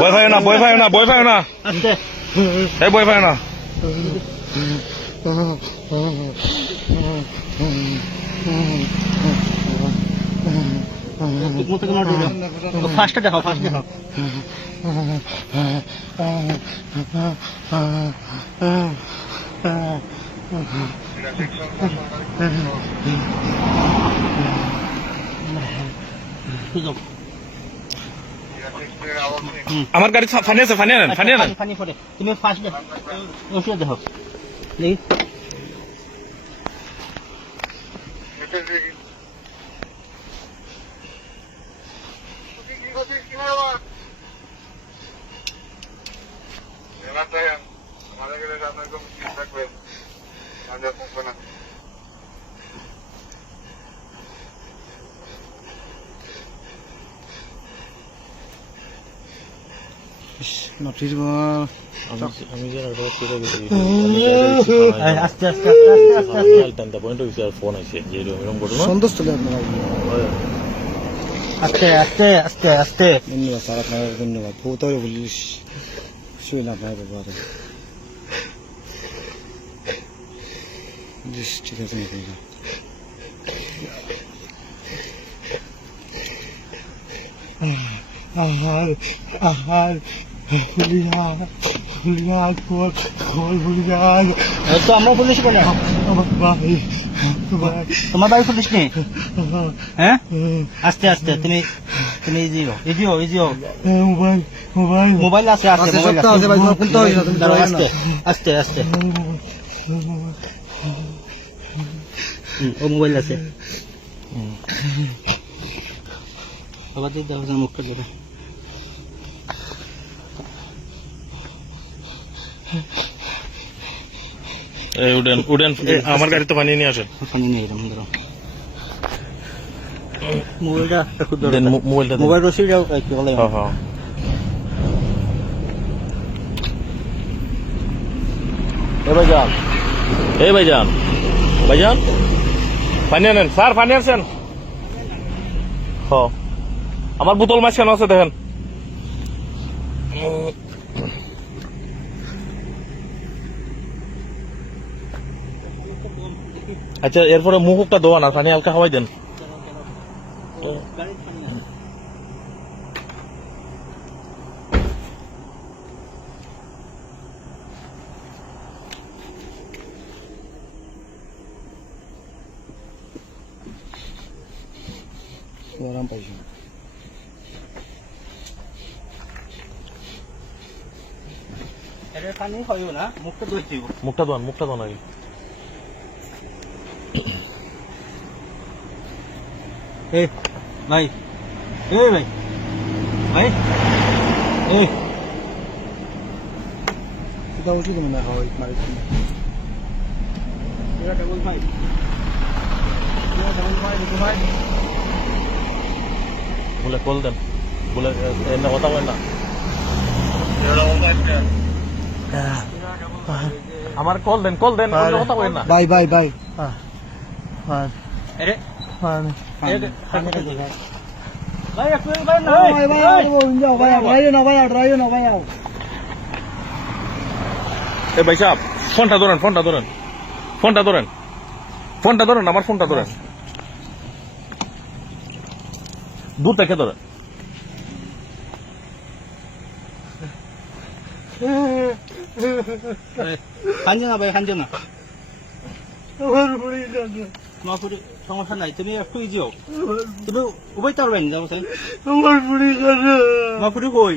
ভয় পাই না, ভয় পাই না, ভয় পাই না, এই ভয় পাই না। ফার্স্টে দেখাও, ফার্স্ট দেখাও। আমার গাড়ি ফানি আছে, ফানি আনেন, ফানি আনেন। ফানি পড়ে তুমি ফার্স্ট দেখো, ওষুধ দেখো দেখি। নটিশ আমি যেন করে গেছি আস্তে আস্তে আস্তে পয়েন্ট হয়েছে আর ফোন আছে যে এরকম ঘটনা সন্তোষ চলে আপনারা আস্তে আস্তে আস্তে আস্তে। ধন্যবাদ স্যার, আপনার ধন্যবাদ। বহুত পুলিশ শুয়ে না আপনার ব্যবহারে। ঠিক আছে, আহার আহার হুলিয়া হুলিয়া কোল কোল হুলিয়া। তো আমরা পুলিশ বলে তোমার ভাই পুলিশ নেই? হ্যাঁ আস্তে আস্তে তুমি তুমি ইজিও ইজিও ইজিও। মোবাইল মোবাইল মোবাইল আছে, আছে মোবাইল আছে ভাই, কোনটা হইছে তুমি দাঁড়াও। আস্তে আস্তে আস্তে ও মোবাইল আছে। আবার দিতে হবে মুখটা ধরে। এই উডেন উডেন, আমার গাড়ি তো পানি নিয়ে আসেন। ওখানে নিয়ে এলাম, ধরো মোবাইলটা একটু ধরো, দেন মোবাইলটা দেন। মোবাইল রশিটাও কি বলে। হ্যাঁ হ্যাঁ। এ ভাইজান, এ ভাইজান, ভাইজান পানি আনেন স্যার, পানি আনছেন? হ, আমার বোতল মাছ কেন আছে দেখেন। আচ্ছা, এরপরে মুখটা ধোয়া না, পানি হালকা হাওয়াই দেন। আরাম পাইছি। এটা পানি হইও না, মুখটা ধুই দিব। মুখটা ধোয়ান, মুখটা ধোয়ান আগে। এই ভাই, এই ভাই ভাই, এই এটা উচিত না হয় মারি। এটা ডাবল ভাই, এটা ডাবল ভাই, দেখো ভাই বলে কল দেন, বলে এমনি কথা বলেন না। আমার কল দেন, কল দেন, এমনি কথা বলেন না। Bye bye bye. আরে পানি ভাই একটু ভাই না ভাই ভাই যাও ভাই, রাইও না ভাই, রাইও না ভাই। এ ভাই সাহেব, ফোনটা ধরেন, ফোনটা ধরেন, ফোনটা ধরেন, ফোনটা ধরেন, আমার ফোনটা ধরেন, দূর থেকে ধরেন। খাঞ্জে না ভাই, খাঞ্জে না। তোমার সমস্যা নাই, তুমি একটু ইজি হও। তুমি উভয় তো পারবেন যাবো স্যার। আমার পুরি কাছে, আমার পুরি কই?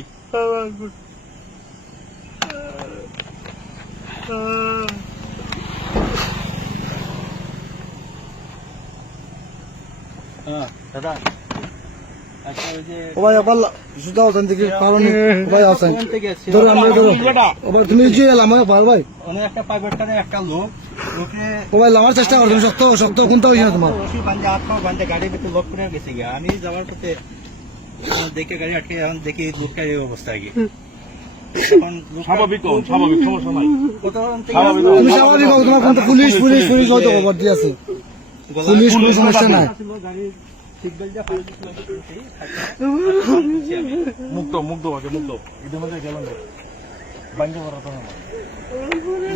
দাদা আচ্ছা, ওই যে ও ভাই আবার সুদা ওখান থেকে পাওনি ভাই আসেন। ধরো আমরা ধরো আবার তুমি যে এলাম ভাই ভাই। অনেক একটা প্রাইভেট কারে একটা লোক ওকে ও ভাই লামার চেষ্টা করো, তুমি শক্ত শক্ত কোনটা হইছে না তোমার। রশি বান্ধে হাত পা বান্ধে গাড়ির ভিতরে লক করে গেছে গিয়া। আমি যাওয়ার পথে দেখে গাড়ি আটকে, এখন দেখি লোকটার এই অবস্থা আর কি। স্বাভাবিক, স্বাভাবিক, সমস্যা নাই। তুমি স্বাভাবিক হও, তোমার কোনটা পুলিশ পুলিশ পুলিশ হয়তো খবর দিয়ে আছে। পুলিশ পুলিশ সমস্যা নাই। সিট বেল্ট যা ফাইল দিচ্ছি মুক্ত মুক্ত আগে মুক্ত এদের মধ্যে গেলাম বাইন্দে করা তো না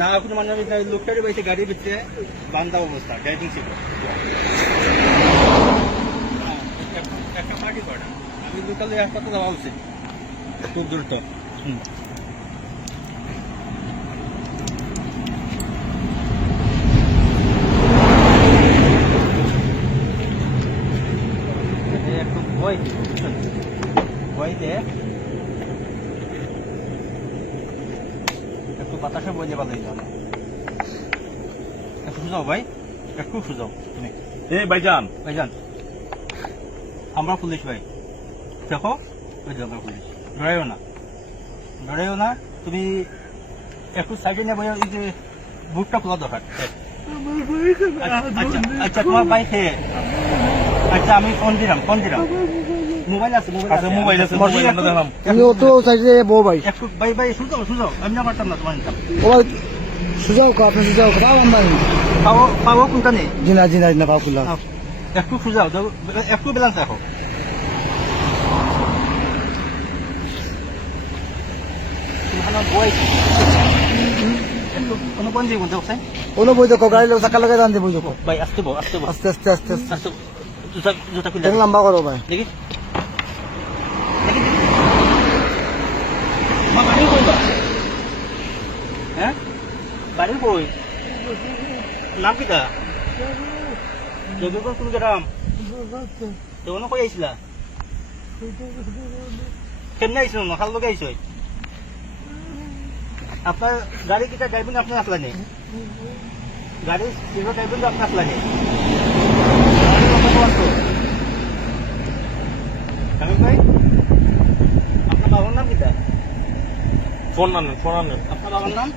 না আপনি মানে লোকটারই বাইতে গাড়ির ভিতরে বান্ধা অবস্থা ড্রাইভিং সিট একটা পার্টি করা আমি লোকালে হাসপাতালে যাওয়া উচিত খুব দ্রুত একটু বইতে একটু বাতাসে বই দিয়ে ভালোই যাও একটু সুজাও ভাই একটু সুজাও তুমি এই ভাইজান ভাইজান আমরা পুলিশ ভাই দেখো ওই যে আমরা পুলিশ ডরাইও না তুমি একটু সাইডে নেবো এই যে বুটটা খোলা দরকার আচ্ছা তোমার বাইকে আচ্ছা আমি ফোন দিলাম মোবাইল আছে আচ্ছা মোবাইল আছে মোবাইল আমরা দেখলাম তুমি অত সাইডে বউ ভাই একটু ভাই সুজাও আমি না পারতাম না তোমার নিতাম ও ভাই সুজাও কা আপনি সুজাও খাও আমরা পাবো কোনটা নেই জি না পাও কুলা একটু সুজাও একটু ব্যালেন্স রাখো কোনো কোন জীবন দেখো ওনো বই দেখো গাড়ি লোক চাকা লাগাই দান দে বই দেখো ভাই আসতে বো আস্তে জুতা খুলে ট্যাং লম্বা করো ভাই দেখি বাড়ি কই বা হ্যাঁ বাড়ি কই নাম কিটা যোগীপুর কোন গ্রাম তোমরা কই আইছিলা কেমনে আইছিল না খাল লগে আইছো আপনার গাড়ি কিটা ড্রাইভিং আপনার আসলা নেই গাড়ি সিরো ড্রাইভিং আপনার আসলা নেই আমি ভাই আপনার বাবার নাম কিটা ফোন আনেন আপনার বাবার নাম